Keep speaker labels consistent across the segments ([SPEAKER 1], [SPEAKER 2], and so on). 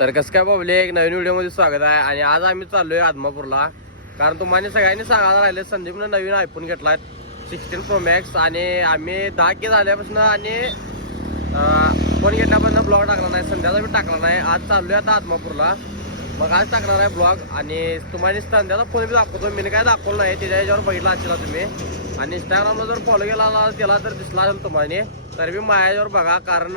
[SPEAKER 1] तर कसं काय बाबले एक नवीन व्हिडिओमध्ये स्वागत आहे. आणि आज आम्ही चाललोय आदमापूरला. कारण तुम्हाला सगळ्यांनी सांगायला राहिले संदीपनं नवीन आयफोन घेतलाय सिक्स्टीन प्रो मॅक्स आणि आम्ही दहा के झाल्यापासून आणि फोन घेतल्यापासून ब्लॉग टाकला नाही संध्याचा बी टाकला नाही. आज चाललोय आता आदमापूरला. मग आज टाकणार आहे ब्लॉग आणि तुम्हाला संध्याचा फोन बी दाखवतो मी काय दाखवलं नाही त्याच्या याच्यावर बघितला असेल तुम्ही. आणि इंस्टाग्रामला जर फॉलो केला त्याला तर दिसला असेल तुम्हाला तर मी माझ्यावर बघा कारण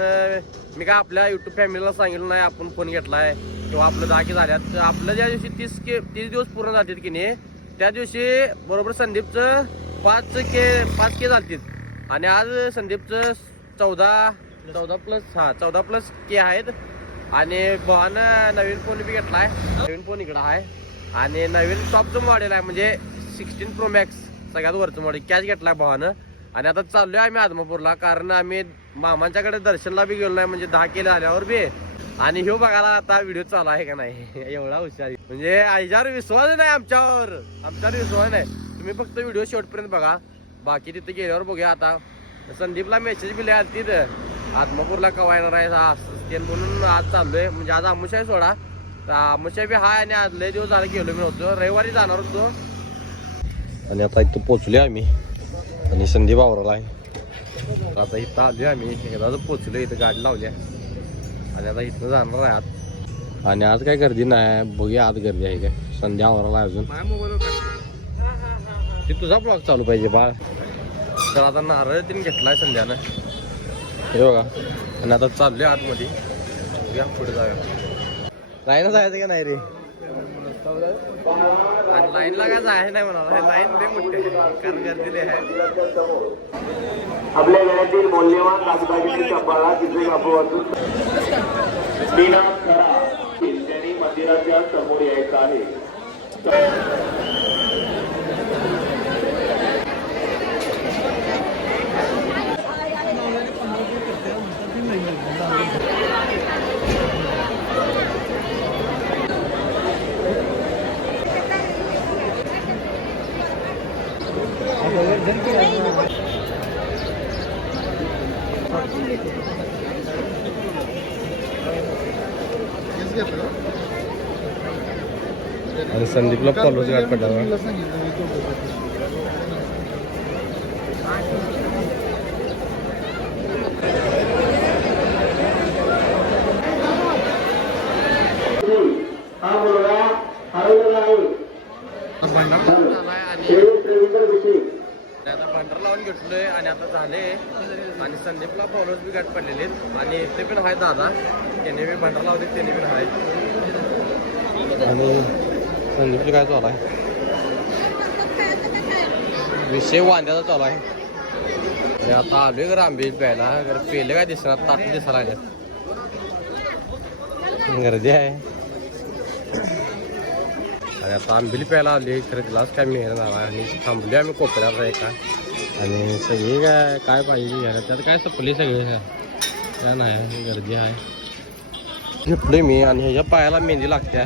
[SPEAKER 1] मी काय आपल्या युट्यूब फॅमिलीला सांगितलं नाही आपण फोन घेतलाय. किंवा आपलं दहा के झाल्यात आपलं ज्या दिवशी तीस के तीस दिवस पूर्ण झालेत की नाही त्या दिवशी बरोबर संदीपचं पाच के पाच के जातील. आणि आज संदीपचं चौदा चौदा प्लस हा चौदा प्लस के आहेत. आणि भावानं नवीन फोन बी घेतलाय. नवीन फोन इकडं आहे. आणि नवीन टॉपचं मॉडेल आहे म्हणजे सिक्स्टीन प्रो मॅक्स सगळ्यात वरचं मॉडेल कॅश घेतलाय भावानं आणि आता चाललोय आम्ही आदमापूरला कारण आम्ही मामांच्याकडे दर्शनला बी गेलो नाही म्हणजे दहा केले आल्यावर बी. आणि ह्यो बघायला आता व्हिडिओ चालू आहे का नाही? एवढा हुशारी. म्हणजे आईच्यावर विश्वास नाही आमच्यावर. आमच्यावर विश्वास नाही. तुम्ही फक्त व्हिडिओ शेवटपर्यंत बघा. बाकी तिथे गेल्यावर बघूया आता. संदीपला मेसेज बी लिहाल तिथं आत्मापूरला कवा येणार आहे हा ते म्हणून आज चाललोय. म्हणजे आज आमुशाही सोडा. तर आमुशा बी हाय आणि आज लय दिवस झाला गेलो मी होतो रविवारी जाणार होतो. आणि आता इथं पोचले आम्ही. आणि संदीप आवराला आहे आता इथं आलोय आम्ही. एकदाच पोचलो इथं गाडी लावली आणि आता इथं जाणार आहे आत. आणि आज काय गर्दी नाही बघूया आज गर्दी आहे काय. संध्या आवराला आहे अजून ते तुझा ब्लॉग चालू पाहिजे बाळ. तर आता नारळ तिने घेतलाय संध्यानं. हे बघा. आणि आता चाललोय आतमध्ये. पुढे जाऊया. लाईन जायचं का नाही रे? आणि लाईन लागायचं आहे नाही म्हणाला. लाईन ते मोठे कारण गर्दीले आहे.
[SPEAKER 2] आपल्या घरातील मौल्यवान कागदाची सांभाळा तिथे बापू वाचून श्रीनाथ खरा त्यांनी मंदिराच्या समोर यायचं आहे
[SPEAKER 1] आणि संदीपला फॉलोच गाठ पडला
[SPEAKER 2] हा मुलगा हरवलेला आहे
[SPEAKER 1] आणि
[SPEAKER 2] तेवीस विषयी
[SPEAKER 1] आता भांडर लावून घेतलोय आणि आता झाले. आणि संदीपला फॉलोज बी गाठ पडलेले आणि इथे पण आहेत दादा. त्याने बी भांडर लावले त्याने पण आहेत आणि संदीपचं काय चालू आहे? विषय वांद्याचा चालू आहे. आता आलोय का आंबे प्यायला. तर पेले काय दिसणार ताट दिसायला गर्दी आहे. आणि आता आंबिली प्यायला आली खरं ग्लास काय मिळणार आहे आणि थांबली आम्ही कोपऱ्यावर एका आणि सगळी काय काय पाहिजे घ्यायला त्यात काय सपली सगळे? काय नाही गर्दी आहे. घेतलोय मी आणि ह्याच्या पायाला मेहंदी लागत्या.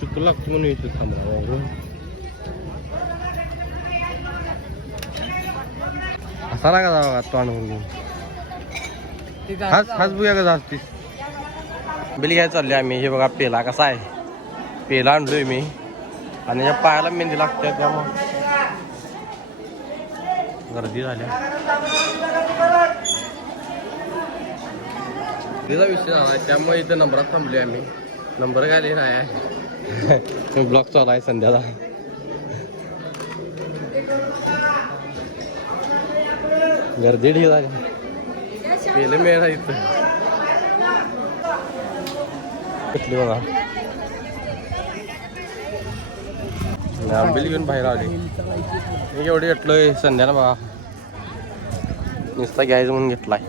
[SPEAKER 1] चुकू लागतो म्हणून इथे थांबला असा ना का तोंड म्हणून हाच हाच बघूया का असतीस बिल घ्यायला चालले आम्ही. हे बघा पेला कसा आहे. पेला आणलोय मी. आणि या पायाला मेहंदी लागते त्यामुळे. गर्दी झाली. तिचा विषय झाला त्यामुळे इथं नंबरात थांबलोय आम्ही. नंबर काय आहे? ब्लॉक चालू आहे संध्याचा गर्दी ढी झाली. पेलं मिळणार इथं. घेतली बघा आणि आंबेली घेऊन बाहेर आले मी एवढी घेतलोय? संध्याला बघा. नुसता घ्यायचं म्हणून घेतलाय.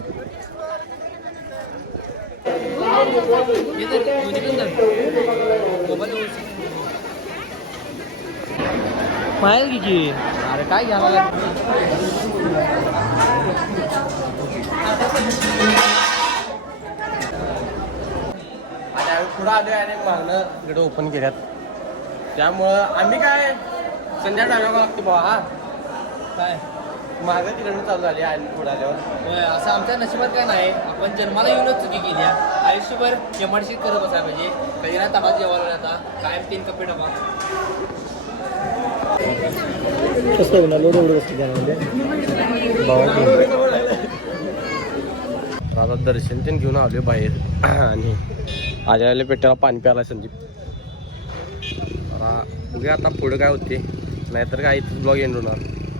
[SPEAKER 3] पाहिजे की
[SPEAKER 1] अरे काय घ्यायला पुढं आलोय आणि मागणं इकडे ओपन केल्यात. त्यामुळं आम्ही काय संध्या टाकावं लागते भावा हा.
[SPEAKER 3] काय?
[SPEAKER 1] मागं तिकडनं चालू झाली आणि पुढे आल्यावर.
[SPEAKER 3] होय, असं आमच्या नशिबात काय नाही. आपण जन्माला येऊनच चुकी केली आहे. आयुष्यभर एमआरशी करत बसायला पाहिजे. कधी ना ताटात जेवायला आता. कायम तीन कपडे डबा.
[SPEAKER 4] कसं होणार? लोड एवढं बसतं त्यामध्ये
[SPEAKER 1] तर आता दर्शन ते घेऊन आलोय बाहेर. आणि आल्या पेट्याला पाणी प्यायला संदीप. आता बघूया आता पुढं काय होते. नाहीतर काय इथेच ब्लॉग एंड होणार.